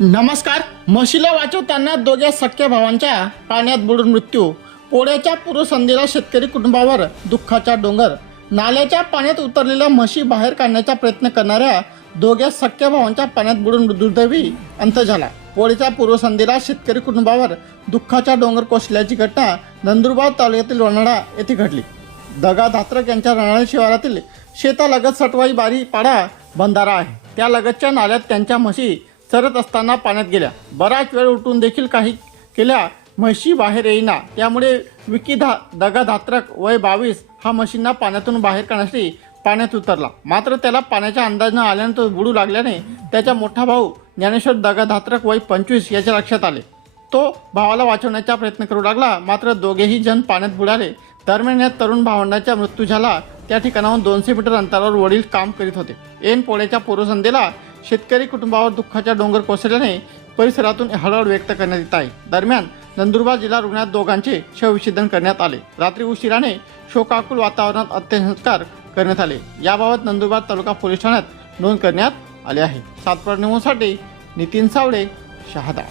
नमस्कार म्हशीला वाचवताना दोघ्या सख्या भावांच्या पाण्यात बुडून मृत्यू. पोळ्याच्या पूर्वसंध्येला शेतकरी कुटुंबावर दुःखाचा डोंगर. नाल्याच्या पाण्यात उतरलेल्या म्हशी बाहेर काढण्याचा प्रयत्न करणाऱ्या दोघ्या सख्या भावांच्या पाण्यात बुडून दुर्दैवी अंत झाला. पोळीच्या पूर्वसंध्येला शेतकरी कुटुंबावर दुःखाचा डोंगर कोसल्याची घटना नंदुरबार तालुक्यातील वनाडा येथे घडली. दगा धात्रक यांच्या रणाळी शिवारातील शेतालगत सटवाई बारी पाडा बंधारा आहे. त्या लगतच्या नाल्यात त्यांच्या म्हशी चरत असताना पाण्यात गेल्या. बराच वेळ उठून देखील काही केल्या. म्हशी बाहेर येईना. त्यामुळे विकी धा दगाधात्रक वय बावीस हा म्हशींना पाण्यातून बाहेर काढण्यासाठी पाण्यात उतरला. मात्र त्याला पाण्याचा अंदाज न तो बुडू लागल्याने त्याचा मोठा भाऊ ज्ञानेश्वर दगाधात्रक वय पंचवीस याच्या लक्षात आले. तो भावाला वाचवण्याचा प्रयत्न करू लागला. मात्र दोघेही जण पाण्यात बुडाले. दरम्यान या तरुण भावंडाचा मृत्यू झाला. त्या ठिकाणाहून दोनशे मीटर अंतरावर वडील काम करीत होते. ऐन पोळ्याच्या पूर्वसंध्येला शेतकरी कुटुंबावर दुःखाचा डोंगर कोसळल्याने परिसरातून हळहळ व्यक्त करण्यात येत आहे. दरम्यान नंदुरबार जिल्हा रुग्णात दोघांचे शवविच्छेदन करण्यात आले. रात्री उशिराने शोकाकुल वातावरणात अंत्यसंस्कार करण्यात आले. याबाबत नंदुरबार तालुका पोलीस ठाण्यात नोंद करण्यात आली आहे. सातपूर नितीन सावळे शहादा.